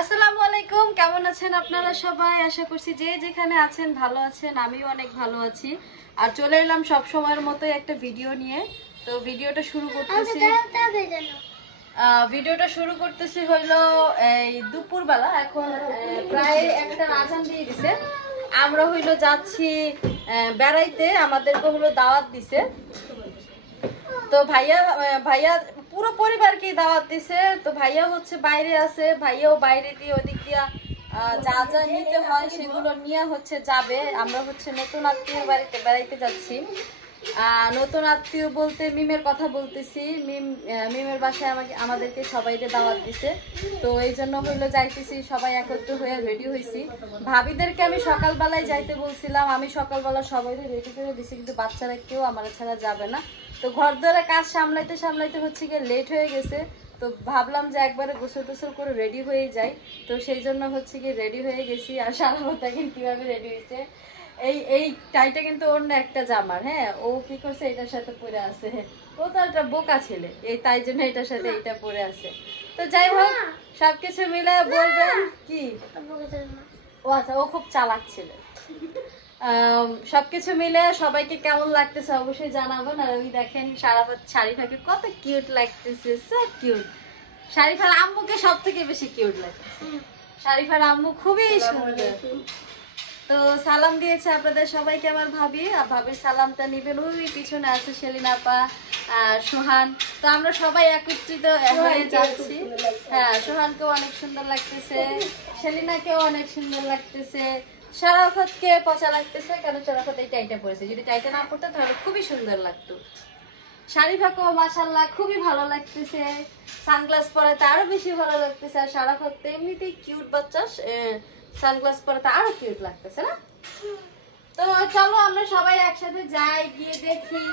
আসসালামু আলাইকুম, কেমন আছেন আপনারা সবাই? আশা করছি যে যেখানে আছেন ভালো আছেন। আমিও অনেক ভালো আছি। আর চলে এলাম সব সময়ের মতোই একটা ভিডিও নিয়ে। তো ভিডিওটা শুরু করতেছি হইলো এই দুপুরবেলা। এখন প্রায় একটা আজান দিয়ে দিছে। আমরা হইলো যাচ্ছি বেড়াইতে, আমাদেরকে হলো দাওয়াত দিছে। তো ভাইয়া পুরো পরিবারকে দাওয়াত দিছে। তো ভাইয়া হচ্ছে বাইরে আছে, ভাইয়াও বাইরে দিয়ে ওদিক দিয়া যা যা নিতে হয় সেগুলো নিয়ে হচ্ছে যাবে। আমরা হচ্ছে নতুন আত্মীয় বাড়িতে বেড়াইতে যাচ্ছি। নতুন আত্মীয় বলতে মিমের কথা বলতেছি। মিমের বাসায় আমাদেরকে সবাইকে দাওয়াত দিছে। তো এই জন্য হইলো যাইতেছি, সবাই একত্র হয়ে রেডি হয়েছি। ভাবিদেরকে আমি সকালবেলায় যাইতে বলছিলাম, আমি সকালবেলা সবাই রেডি করে দিছি, কিন্তু বাচ্চারা কেউ আমার ছাড়া যাবে না। তো ঘর ধরে কাজ সামলাইতে সামলাইতে হচ্ছে গিয়ে লেট হয়ে গেছে। তো ভাবলাম যে একবারে গোসল টোসল করে রেডি হয়ে যাই। তো সেই জন্য হচ্ছে গিয়ে রেডি হয়ে গেছি। আর সারামত দেখেন কিভাবে রেডি হয়েছে। এই টাইটা কিন্তু অন্য একটা জামার, হ্যাঁ, ও কি করছে এটার সাথে পরে আছে। ও তো একটা বোকা ছেলে, এই তাই জন্য এটার সাথে এইটা পরে আছে। তো যাই হোক, সবকিছু মিলে বলবেন কি, ও আচ্ছা, ও খুব চালাক ছেলে। সবকিছু মিলে সবাইকে কেমন লাগতেছে অবশ্যই জানাবেন। আর ওই দেখেন শারিফাকে কত কিউট লাগতেছে, সো কিউট। শারিফার আম্মুকে সব থেকে বেশি কিউট লাগতেছে। শারিফার আম্মু খুবই সুন্দর। তো সালাম দিয়েছে আপনাদের সবাইকে আমার ভাবি। আর ভাবির সালামটা নিবেন। ওই পিছনে আছে সেলিনা আপা, সোহান। তো আমরা সবাই একত্রিত হয়ে যাচ্ছি। হ্যাঁ, সোহানকেও অনেক সুন্দর লাগতেছে, সেলিনাকেও অনেক সুন্দর লাগতেছে, শারাফতকে পচা লাগতেছে। কারণ শারাফত এই টাইটা পরেছে, যদি টাইটা না পড়তো তাহলে খুবই সুন্দর লাগতো। শারিফাকেও মাশাআল্লাহ খুবই ভালো লাগতেছে, সানগ্লাস পরাতে আরো বেশি ভালো লাগতেছে। আর শারাফত তো এমনিতেই কিউট বাচ্চা, সানগ্লাস পরাতে আরো কিউট লাগতেছে না? তো চলো আমরা সবাই একসাথে যাই, গিয়ে দেখি।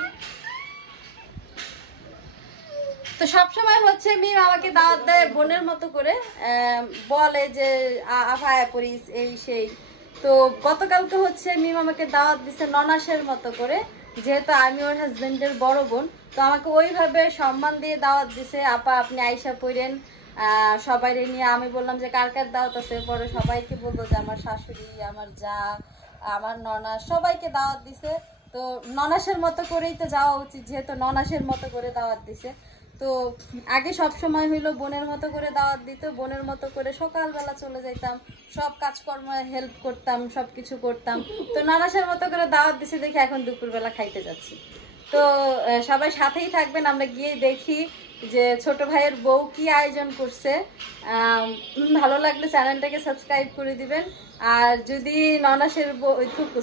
তো সবসময় হচ্ছে মিম আমাকে দাওয়াত দেয় বোনের মতো করে, বলে যে আফায়া পরিস এই সেই। তো গতকালকে হচ্ছে মিম আমাকে দাওয়াত দিছে ননাসের মতো করে, যেহেতু আমি ওর হাজবেন্ডের বড় বোন। তো আমাকে ওইভাবে সম্মান দিয়ে দাওয়াত দিছে, আপা আপনি আইসা পড়েন সবাই নিয়ে। আমি বললাম যে কার কার দাওয়াত আছে, পরে সবাইকে বলবো যে আমার শাশুড়ি, আমার যা, আমার ননাস, সবাইকে দাওয়াত দিছে। তো ননাসের মতো করেই তো যাওয়া উচিত, যেহেতু ননাসের মতো করে দাওয়াত দিছে। তো আগে সব সময় হইলো বোনের মতো করে দাওয়াত দিত, বোনের মতো করে সকালবেলা চলে যাইতাম, সব কাজকর্ম হেল্প করতাম, সব কিছু করতাম। তো ননাসের মতো করে দাওয়াত দিছে দেখে এখন দুপুরবেলা খাইতে যাচ্ছি। তো সবাই সাথেই থাকবেন, আমরা গিয়ে দেখি যে ছোট ভাইয়ের বউ কি আয়োজন করছে। ভালো লাগলে চ্যানেলটাকে সাবস্ক্রাইব করে দিবেন। আর যদি ননাসের বউ,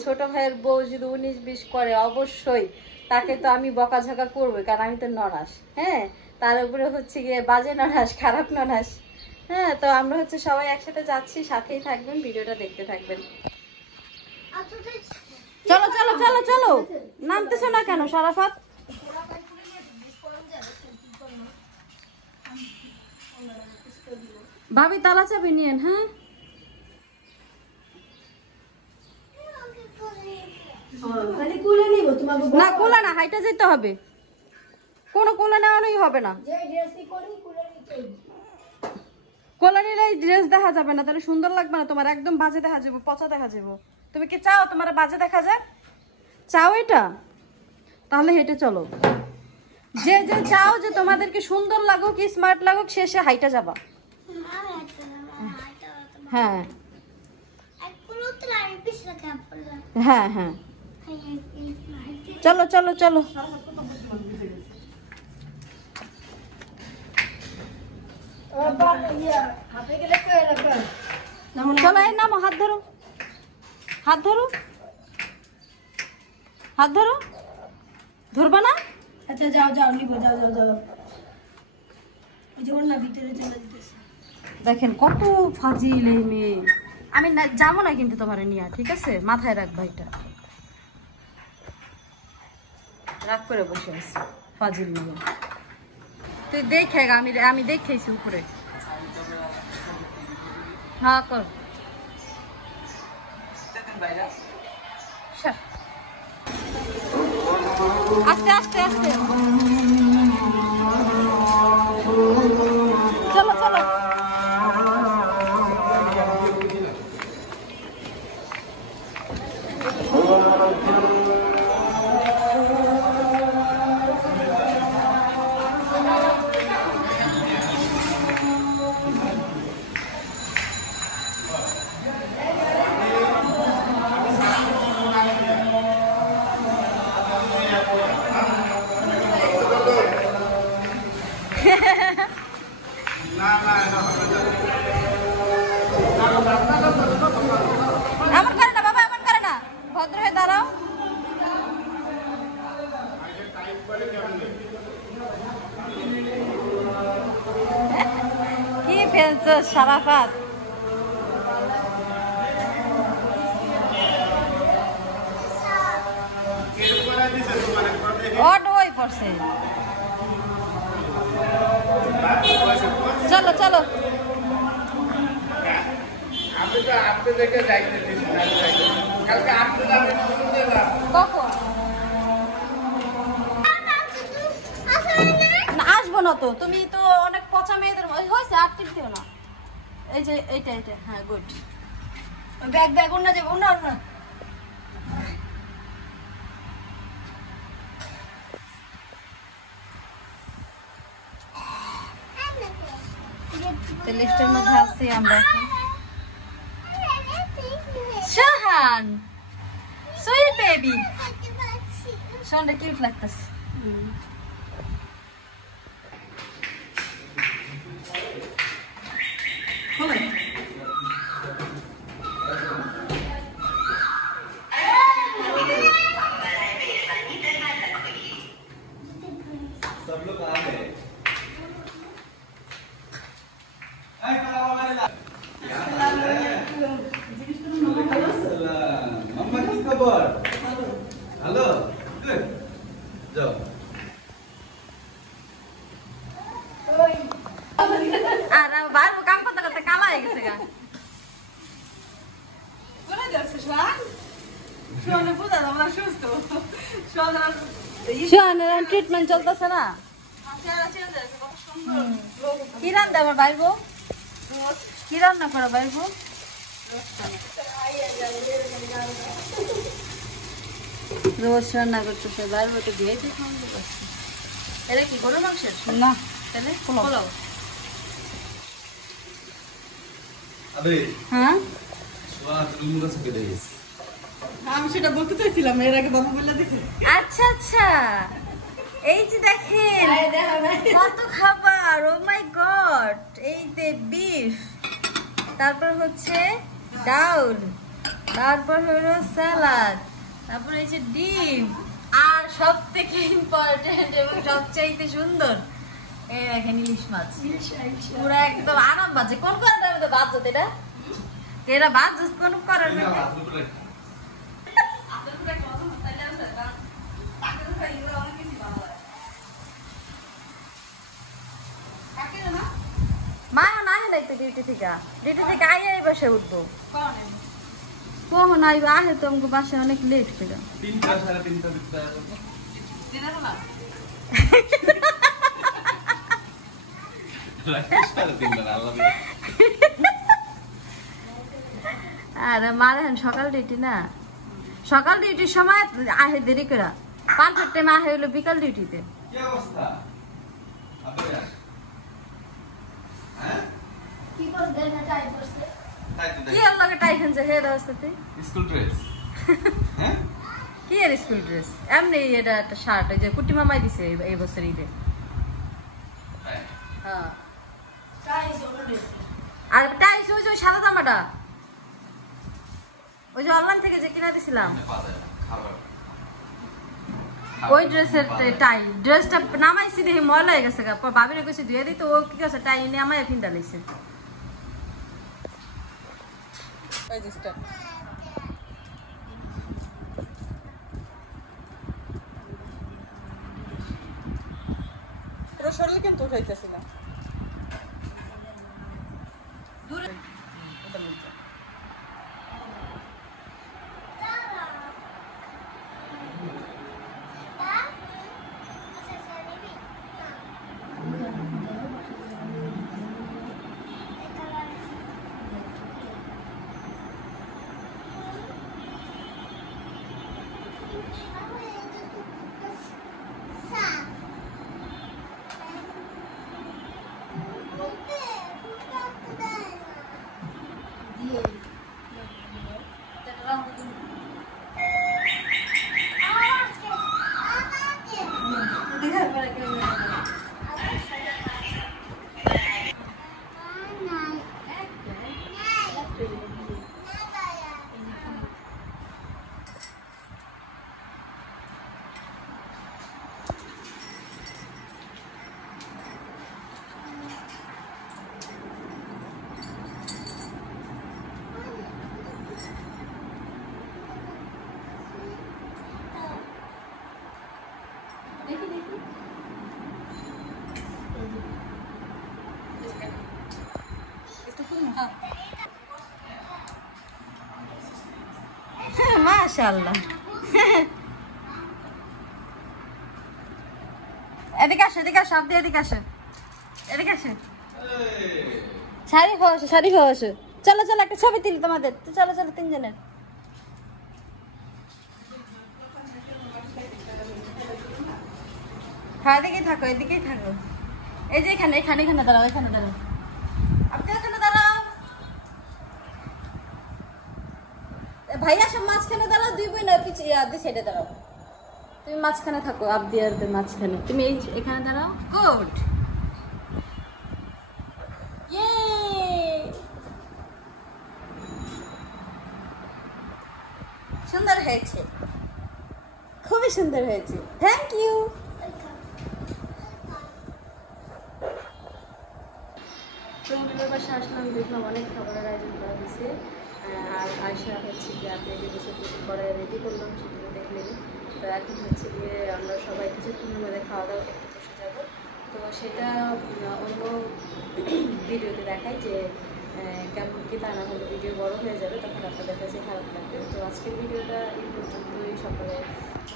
ছোট ভাইয়ের বউ যদি 19-20 করে, অবশ্যই তাকে তো আমি বকাঝকা করবো, কারণ আমি তো ননাস। হ্যাঁ, তার উপরে হচ্ছে গিয়ে বাজে ননাস, খারাপ ননাস। হ্যাঁ, তো আমরা হচ্ছে সবাই একসাথে যাচ্ছি, সাথেই থাকবেন, ভিডিওটা দেখতে থাকবেন। চলো চলো চলো চলো, নামতেছো না কেন শারাফাত? ভাবি তালা চাবি নিয়েন। হ্যাঁ, না কোলা না, হাইটা যেতে হবে, কোনো কোলা নেওয়ানোই হবে না। কোলা নিলে ড্রেস দেখা যাবে না, তাহলে সুন্দর লাগবে না তোমার, একদম বাজে দেখা যাবে, পচা দেখা যাবে। তুমি কি চাও তোমার বাজে দেখা যায়? চাও এটা? তাহলে হেঁটে চলো। যে যে চাও যে তোমাদেরকে সুন্দর লাগুক, স্মার্ট লাগুক, শেষে হাইটা যাবা। হ্যাঁ হ্যাঁ হ্যাঁ, চলো চলো চলো। চলো, এই নামো, হাত ধরো, হাত ধরো, হাত ধরো। ধরবা না? আচ্ছা যাও যাও, নিবো, যাও যাও যাও। ওই যে না ভিতরে চলে যেতেছে। দেখেন কত ফাজিল এই মেয়ে। আমি যাবো না কিন্তু তোমার নিয়ে, ঠিক আছে? মাথায় রাখবা, এটা রাগ করে বসে আছি, ফাজিল মেয়ে। তুই দেখে, আমি দেখেছি উপরে। হ্যাঁ কর, আস্তে আস্তে আস্তে। চলো চলো। আনছো সারাফাত? ওই পড়ছে। চলো চলো কখন আসবো না তো, তুমি তো অনেক পচা মেয়েদের হয়েছে, আর টিপ দিও না। এই যে এইটা এইটা, হ্যাঁ গুড। ব্যাগ ব্যাগ অন্য যাবে, অন্য অন্য লিস্টের মধ্যে আছি আমরা এখন। শাহান সুইট বেবি, শাহানটা কিউট লাগতেছে। सब लोग आ गए। मम्मा की खबर? हेलो, जाओ। আর বাইরে কাম করতে করতে কালা হয়ে গেছে গা। শাহানের ট্রিটমেন্ট চলতেছে না। কি রান্না আমার বাইরবো? কি রান্না করো বাইরবো? রোজ রান্না করতেছে বাইরবো, তো দিয়ে এটা কি গরুর মাংসের? না তাহলে পোলাও। अबे হ্যাঁ स्वाद लूंगा से के देस। আমি সেটা বলতে চাইছিলাম, এর আগে বাবু বলে দিছে। আচ্ছা আচ্ছা, এই যে দেখেন কত খাবার, ও মাই গড। এই যে বিফ, তারপর হচ্ছে ডাউল, তারপর হলো স্যালাড, তারপর এই যে ডিম, আর সব থেকে ইম্পর্টেন্ট এবং সবচাইতে সুন্দর এই দেখেন ইলিশ মাছ। পুরো একদম আরাম বাজে। কোন করার মধ্যে বাদ যেত এটা, এরা বাদ জুস কোন করার মধ্যে। মায়া না নাই তো ডিউটি থেকে আইয়া এই বাসায় উঠবো। কখন আইবে? আহে তো আমাকে বাসায় অনেক লেট করে। 3টা 3:30 বিকতে আলো। দিনের বেলা রাতে 3:30 আল্লাহ। আরে মারে সকাল ডিউটি না, সকাল ডিউটির সময় আহে দেরি করে, 5টার টাইমে আহে হইলো বিকাল ডিউটিতে। কি অবস্থা? আবে হ্যাঁ কি করে দেন না টাইম করছে? তাই তো কি দেখ। আর লাগে টাইফেন যে হেড অবস্থাতে স্কুল ড্রেস। হ্যাঁ? কি আর স্কুল ড্রেস, এমনি এটা একটা শার্ট, ওই যে কুটি মামাই দিছে এই বছর ঈদে। হ্যাঁ টাইম জোরে। আর টাইস ওই যে সাদা জামাটা, ওই যে অনলাইন থেকে যে কিনা দিছিলাম খাবার। ওই ড্রেসের টাই, ড্রেসটা নামাইছি দেখি ময়লা হয়ে গেছে, ভাবিরে কইছি ধুয়ে দিই, তো ও কি করছে টাই নিয়ে আমায় ফিনটা লাইছে। পুরো শরীর কিন্তু উঠাইতেছি না। দূরে মাশাআল্লাহ। এদিকে আসো, এদিকে আসো, আপনি এদিকে আসো, এদিকে আসো। শাড়ি খাওয়া আসো, শাড়ি খাওয়া আসো। চলো চলো, একটা ছবি তুলি তোমাদের। তো চলো চলো, তিনজনের। হ্যাঁ, এদিকেই থাকো, এদিকেই থাকো। এই যে এখানে এখানে এখানে দাঁড়াও, এখানে দাঁড়াও, আপনি এখানে দাঁড়াও। ভাইয়া সব মাঝখানে দাঁড়াও, দুই বোন পিছিয়ে আপনি সাইডে দাঁড়াও। তুমি মাঝখানে থাকো, আপনি আর মাঝখানে, তুমি এই এখানে দাঁড়াও। গুড, ইয়ে। সুন্দর হয়েছে, খুবই সুন্দর হয়েছে, থ্যাংক ইউ। রুমের বাসা আসলাম, দেখলাম অনেক খাবারের আয়োজন করা হয়েছে। আর আয়সা হচ্ছে গিয়ে আপনি যে বসে করে রেডি করলাম, সেগুলো দেখলেন। তো এখন হচ্ছে গিয়ে আমরা সবাই কিছুক্ষণের মধ্যে খাওয়া দাওয়া করতে বসে যাব। তো সেটা অন্য ভিডিওতে দেখাই যে কেমন কি, তা না হলে ভিডিও বড় হয়ে যাবে, তখন আপনাদের কাছে খারাপ লাগবে। তো আজকের ভিডিওটা এই পর্যন্তই। সকলে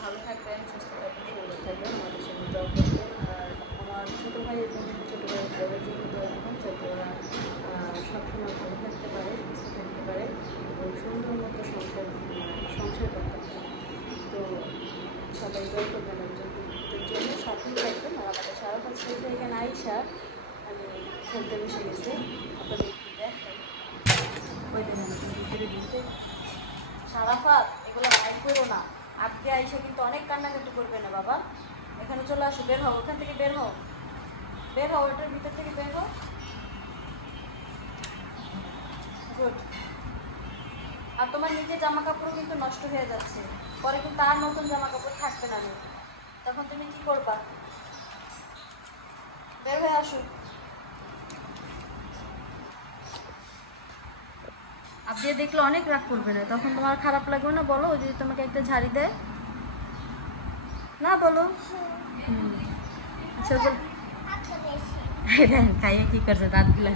ভালো থাকবেন, সুস্থ থাকবেন, সুন্দর থাকবেন, আমাদের সঙ্গে জব করবেন। আর আমার ছোটো ভাই এবং ছোটো ভাইয়ের বড়ের জন্য দোয়া রাখুন, যাতে ওরা সবসময় ভালো থাকতে পারে, সুস্থ থাকতে পারে এবং সুন্দর মতো সংসার করতে পারে। তো সবাই দোয়া করবেন একজনের জন্য, সাথেই থাকবেন। আর আমাদের সারা পাঁচ থেকে এখানে আইসা আমি খেলতে বসে গেছে, আপনাদের ওই ভিতরে দিতে। সারাফাত, এগুলো লাইক করো না। আপনি আইসা কিন্তু অনেক কান্নাকাটি করবে না বাবা। এখানে চলে আসো, বের হও, ওখান থেকে বের হও, বের হও, ওটার ভিতর থেকে বের হও। গুড। আর তোমার নিজের জামা কাপড়ও কিন্তু নষ্ট হয়ে যাচ্ছে, পরে কিন্তু আর নতুন জামা কাপড় থাকবে না, তখন তুমি কি করবা? বের হয়ে আসো। আপনি দেখলে অনেক রাগ করবে না, তখন তোমার খারাপ লাগবে না? বলো, ও যদি তোমাকে একটা ঝাড়ি দেয় না, বলো। আচ্ছা বল, খাইয়ে কি করছে দাঁতগুলা।